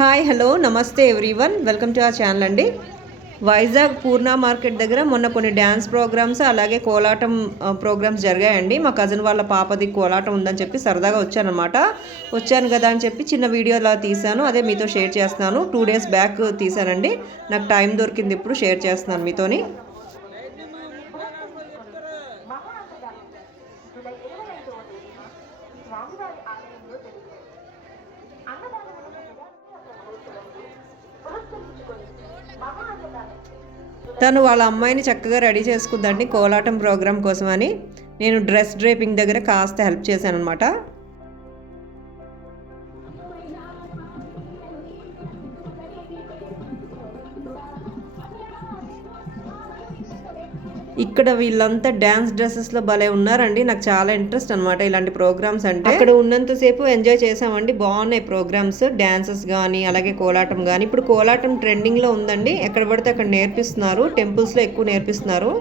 Hi hello నమస్తే everyone, welcome to our channel అండి. వైజాగ్ పూర్ణ market దగ్గర మొన్న కొన్ని డ్యాన్స్ ప్రోగ్రామ్స్ అలాగే కోలాటం ప్రోగ్రామ్స్ జరిగాయండి. మా కజిన్ వాళ్ళ పాపది కోలాటం ఉందని చెప్పి సరదాగా వచ్చాను కదా అని చెప్పి చిన్న వీడియోలా తీశాను. అదే మీతో షేర్ చేస్తున్నాను. 2 days బ్యాక్ తీశానండి. నాకు టైం దొరికింది, ఇప్పుడు షేర్ చేస్తున్నాను మీతోని. తను వాళ్ళ అమ్మాయిని చక్కగా రెడీ చేసుకుందండి కోలాటం ప్రోగ్రాం కోసమని. నేను డ్రెస్ డ్రేపింగ్ దగ్గర కాస్త హెల్ప్ చేశాను అనమాట. ఇక్కడ వీళ్ళంతా డ్యాన్స్ డ్రెస్సెస్లో భలే ఉన్నారండి. నాకు చాలా ఇంట్రెస్ట్ అనమాట ఇలాంటి ప్రోగ్రామ్స్ అంటే. అక్కడ ఉన్నంతసేపు ఎంజాయ్ చేసామండి. బాగున్నాయి ప్రోగ్రామ్స్, డ్యాన్సెస్ కానీ అలాగే కోలాటం కానీ. ఇప్పుడు కోలాటం ట్రెండింగ్లో ఉందండి. ఎక్కడ పడితే అక్కడ నేర్పిస్తున్నారు, టెంపుల్స్లో ఎక్కువ నేర్పిస్తున్నారు.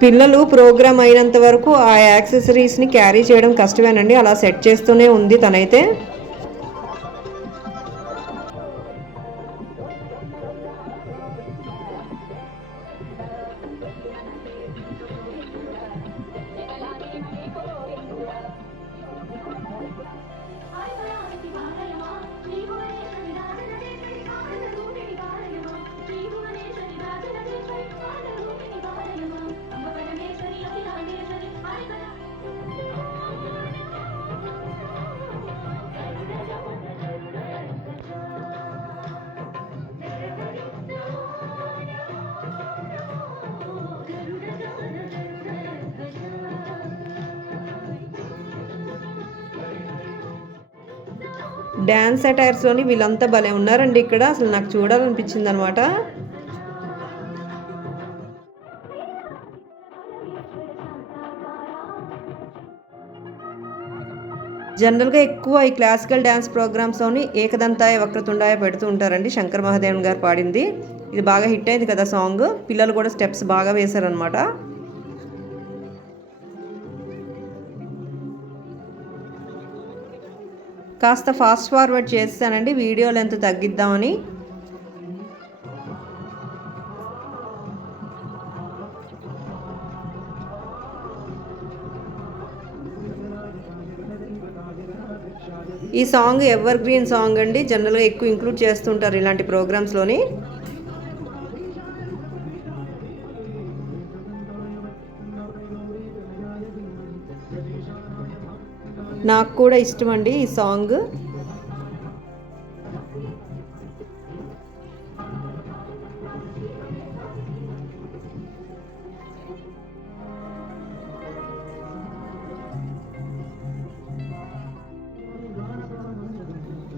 పిల్లలు ప్రోగ్రామ్ అయినంత వరకు ఆ యాక్సెసరీస్ని క్యారీ చేయడం కష్టమేనండి. అలా సెట్ చేస్తూనే ఉంది తనైతే. డ్యాన్స్ అటైర్స్లోని వీళ్ళంతా భలే ఉన్నారండి. ఇక్కడ అసలు నాకు చూడాలనిపించింది అనమాట. జనరల్గా ఎక్కువ ఈ క్లాసికల్ డ్యాన్స్ ప్రోగ్రామ్స్లోని ఏకదంతాయ వక్రతుండాయ పెడుతూ ఉంటారండి. శంకర్ మహాదేవన్ గారు పాడింది ఇది బాగా హిట్ అయింది కదా సాంగ్. పిల్లలు కూడా స్టెప్స్ బాగా వేశారనమాట. కాస్త ఫాస్ట్ ఫార్వర్డ్ చేస్తానండి వీడియో లెంత్ తగ్గిద్దామని. ఈ సాంగ్ ఎవర్ గ్రీన్ సాంగ్ అండి. జనరల్గా ఎక్కువ ఇంక్లూడ్ చేస్తుంటారు ఇలాంటి ప్రోగ్రామ్స్లోని. నాకు కూడా ఇష్టం అండి ఈ సాంగ్.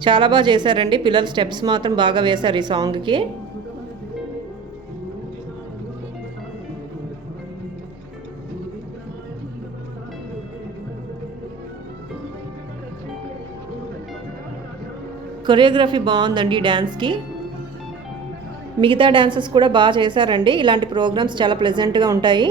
చాలా బాగా చేశారండి పిల్లలు. స్టెప్స్ మాత్రం బాగా వేశారు ఈ సాంగ్కి. కొరియోగ్రఫీ బాగుందండి డ్యాన్స్కి. మిగతా డాన్సెస్ కూడా బాగా చేశారండి. ఇలాంటి ప్రోగ్రామ్స్ చాలా ప్లెజెంట్గా ఉంటాయి.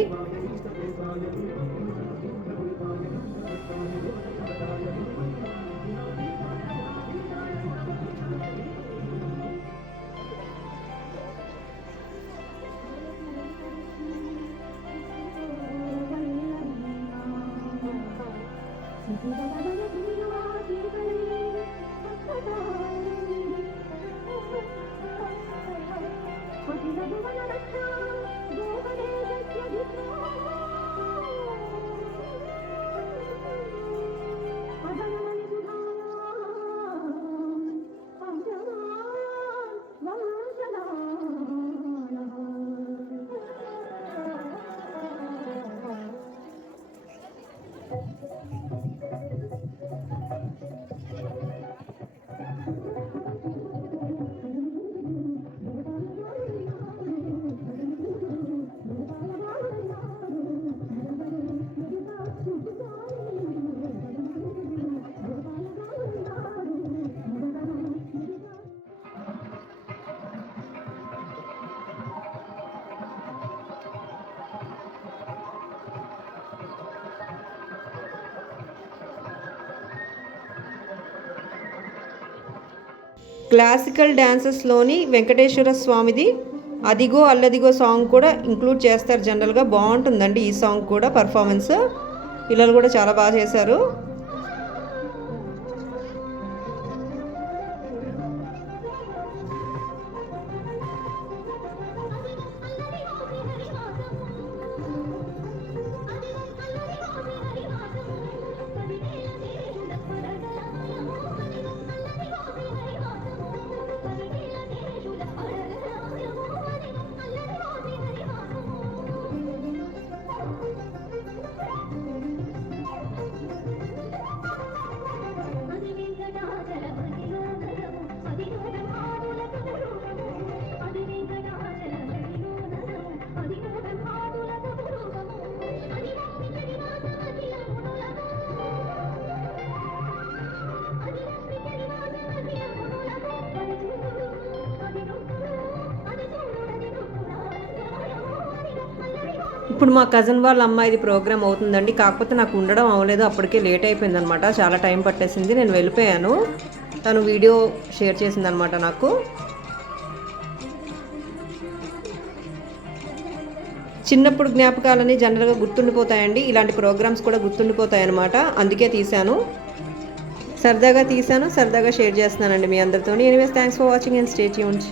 క్లాసికల్ డ్యాన్సెస్లోని వెంకటేశ్వర స్వామిది అదిగో అల్లదిగో సాంగ్ కూడా ఇంక్లూడ్ చేస్తారు జనరల్గా. బాగుంటుందండి ఈ సాంగ్ కూడా పర్ఫార్మెన్స్. పిల్లలు కూడా చాలా బాగా చేశారు. ఇప్పుడు మా కజిన్ వాళ్ళ అమ్మాయిది ప్రోగ్రామ్ అవుతుందండి. కాకపోతే నాకు ఉండడం అవ్వలేదు, అప్పటికే లేట్ అయిపోయిందనమాట. చాలా టైం పట్టేసింది, నేను వెళ్ళిపోయాను. తను వీడియో షేర్ చేసిందనమాట నాకు. చిన్నప్పుడు జ్ఞాపకాలని జనరల్గా గుర్తుండిపోతాయండి. ఇలాంటి ప్రోగ్రామ్స్ కూడా గుర్తుండిపోతాయి అనమాట. అందుకే తీశాను, సరదాగా తీశాను, సరదాగా షేర్ చేస్తున్నానండి మీ అందరితో. Anyways thanks for watching and stay tuned.